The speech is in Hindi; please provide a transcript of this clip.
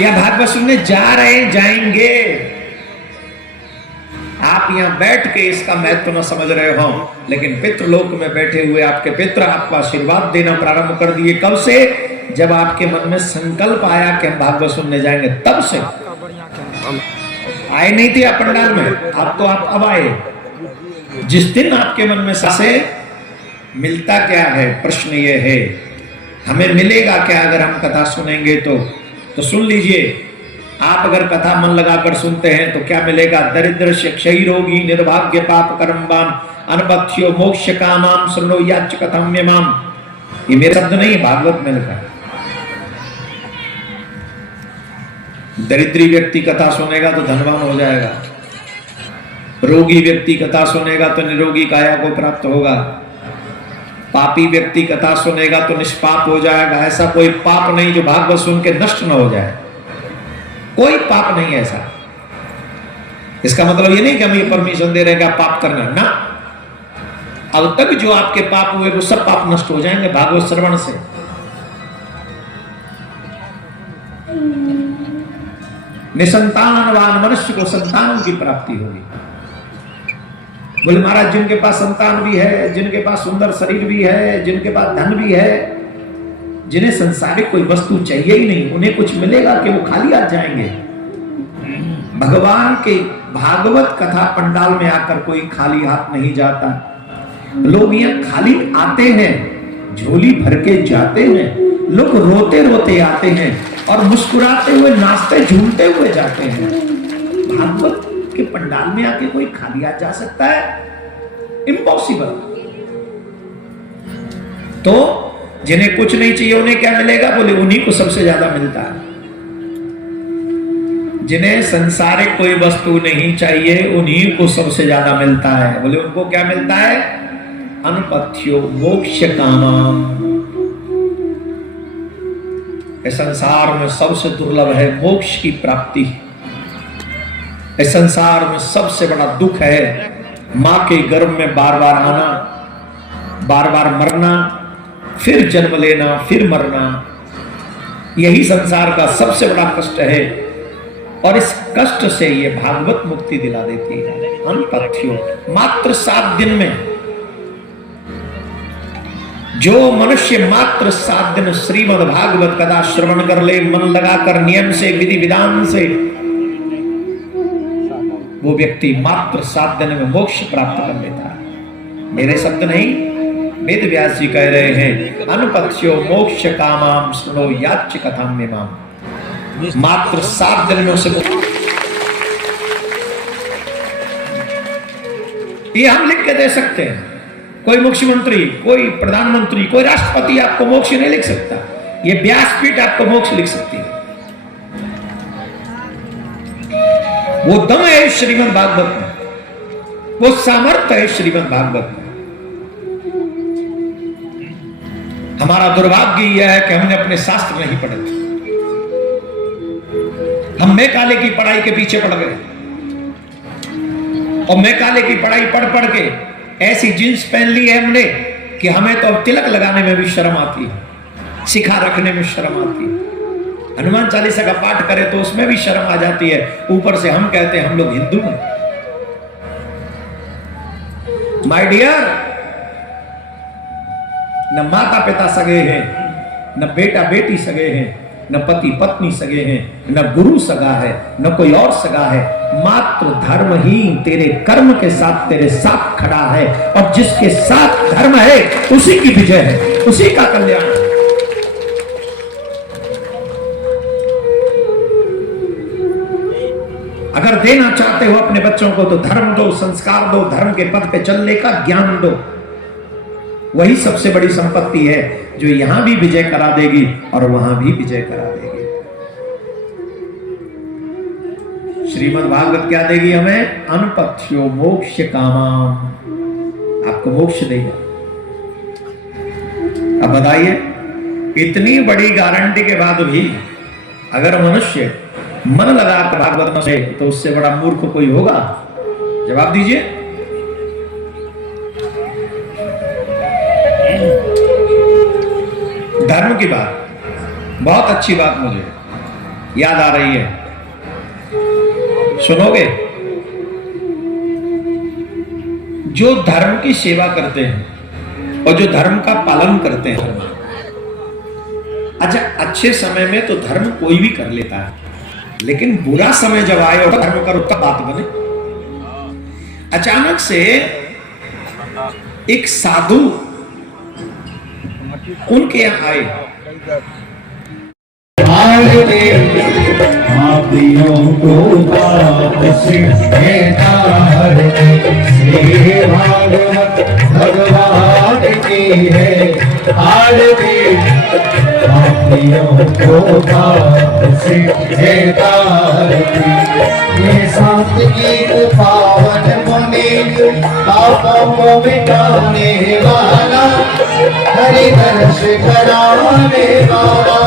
या भागवत सुनने जा रहे हैं, जाएंगे। आप यहां बैठ के इसका महत्व न समझ रहे हो, लेकिन पितृलोक में बैठे हुए आपके पितृ आपको आशीर्वाद देना प्रारंभ कर दिए। कब से? जब आपके मन में संकल्प आया कि हम भागवत सुनने जाएंगे, तब से। आए नहीं थे आप पंडाल में, आप अब आए। जिस दिन आपके मन में से मिलता क्या है, प्रश्न ये है हमें मिलेगा क्या अगर हम कथा सुनेंगे तो सुन लीजिए। आप अगर कथा मन लगाकर सुनते हैं तो क्या मिलेगा? दरिद्र क्षयी रोगी निर्भाग्य पाप कर्मवान अनपथ्यो मोक्ष कामाम सुनो याच कथम यमाम। ये मेरे शब्द नहीं, भागवत में लिखा है। दरिद्री व्यक्ति कथा सुनेगा तो धनवान हो जाएगा, रोगी व्यक्ति कथा सुनेगा तो निरोगी काया को प्राप्त होगा, पापी व्यक्ति कथा सुनेगा तो निष्पाप हो जाएगा। ऐसा कोई पाप नहीं जो भागवत सुन के नष्ट न हो जाए, कोई पाप नहीं ऐसा। इसका मतलब ये नहीं कि हम ये परमिशन दे रहे हैं कि आप पाप करना ना। अब तक जो आपके पाप हुए वो सब पाप नष्ट हो जाएंगे भागवत श्रवण से। निसंतानवान मनुष्य को संतानों की प्राप्ति होगी। बोले महाराज जिनके पास संतान भी है, जिनके पास सुंदर शरीर भी है, जिनके पास धन भी है, जिन्हें संसारिक कोई वस्तु चाहिए ही नहीं, उन्हें कुछ मिलेगा कि वो खाली हाथ जाएंगे? भगवान के भागवत कथा पंडाल में आकर कोई खाली हाथ नहीं जाता। लोग यहाँ खाली आते हैं, झोली भर के जाते हैं। लोग रोते रोते आते हैं और मुस्कुराते हुए, नाचते झूमते हुए जाते हैं। भागवत के पंडाल में आके कोई खाली हाथ जा सकता है? इम्पॉसिबल। तो जिन्हें कुछ नहीं चाहिए उन्हें क्या मिलेगा? बोले उन्हीं को सबसे ज्यादा मिलता है। जिन्हें संसारिक कोई वस्तु नहीं चाहिए उन्हीं को सबसे ज्यादा मिलता है। बोले उनको क्या मिलता है? अनपथ्यो मोक्ष कामाम। इस संसार में सबसे दुर्लभ है मोक्ष की प्राप्ति। इस संसार में सबसे बड़ा दुख है मां के गर्भ में बार बार आना, बार बार मरना, फिर जन्म लेना, फिर मरना। यही संसार का सबसे बड़ा कष्ट है और इस कष्ट से ये भागवत मुक्ति दिला देती है। अनपथ्यो, मात्र 7 दिन में जो मनुष्य मात्र 7 दिन श्रीमद् भागवत कथा श्रवण कर ले, मन लगाकर नियम से, विधि विधान से, वो व्यक्ति मात्र 7 दिन में मोक्ष प्राप्त कर लेता है। मेरे शब्द नहीं, वेद व्यास जी कह रहे हैं, अनपथ्यो मोक्ष कामाम सुनो याच कथाम इमाम। मात्र 7 दिन में उसे ये हम लिख के दे सकते हैं। कोई मुख्यमंत्री, कोई प्रधानमंत्री, कोई राष्ट्रपति आपको मोक्ष नहीं लिख सकता। ये व्यासपीठ आपको मोक्ष लिख सकती है। वो दम है श्रीमद् भागवत में, वो सामर्थ्य है श्रीमद् भागवत में। हमारा दुर्भाग्य यह है कि हमने अपने शास्त्र नहीं पढ़े थे। हम मैकाले की पढ़ाई के पीछे पड़ गए और मैकाले की पढ़ाई पढ़ पढ़ के ऐसी जींस पहन ली है हमने कि हमें तो अब तिलक लगाने में भी शर्म आती है, शिखा रखने में शर्म आती है, हनुमान चालीसा का पाठ करे तो उसमें भी शर्म आ जाती है। ऊपर से हम कहते हैं हम लोग हिंदू हैं। माय डियर, न माता पिता सगे हैं, न बेटा बेटी सगे हैं, न पति पत्नी सगे हैं, न गुरु सगा है, न कोई और सगा है। मात्र धर्म ही तेरे कर्म के साथ तेरे साथ खड़ा है और जिसके साथ धर्म है उसी की विजय है, उसी का कल्याण है। अगर देना चाहते हो अपने बच्चों को तो धर्म दो, संस्कार दो, धर्म के पथ पे चलने का ज्ञान दो। वही सबसे बड़ी संपत्ति है जो यहां भी विजय करा देगी और वहां भी विजय करा देगी। श्रीमद् भागवत क्या देगी हमें? अनपथ्यो मोक्ष कामाम, आपको मोक्ष देगा। अब बताइए, इतनी बड़ी गारंटी के बाद भी अगर मनुष्य मन लगा कर भागवत में से, तो उससे बड़ा मूर्ख कोई होगा? जवाब दीजिए। धर्म की बात, बहुत अच्छी बात मुझे याद आ रही है? सुनोगे? जो धर्म की सेवा करते हैं और जो धर्म का पालन करते हैं, अच्छा अच्छे समय में तो धर्म कोई भी कर लेता है, लेकिन बुरा समय जब आए और धर्म का उत्तर बात बने। अचानक से एक साधु उनके यहां आए। पापियों को वापस श्री भागवत भगवान की है आरती। पापियों को वापस ये सात गीत पावन मुनि पापों को मिटाने वाला, हरि दर्श कराने वाला।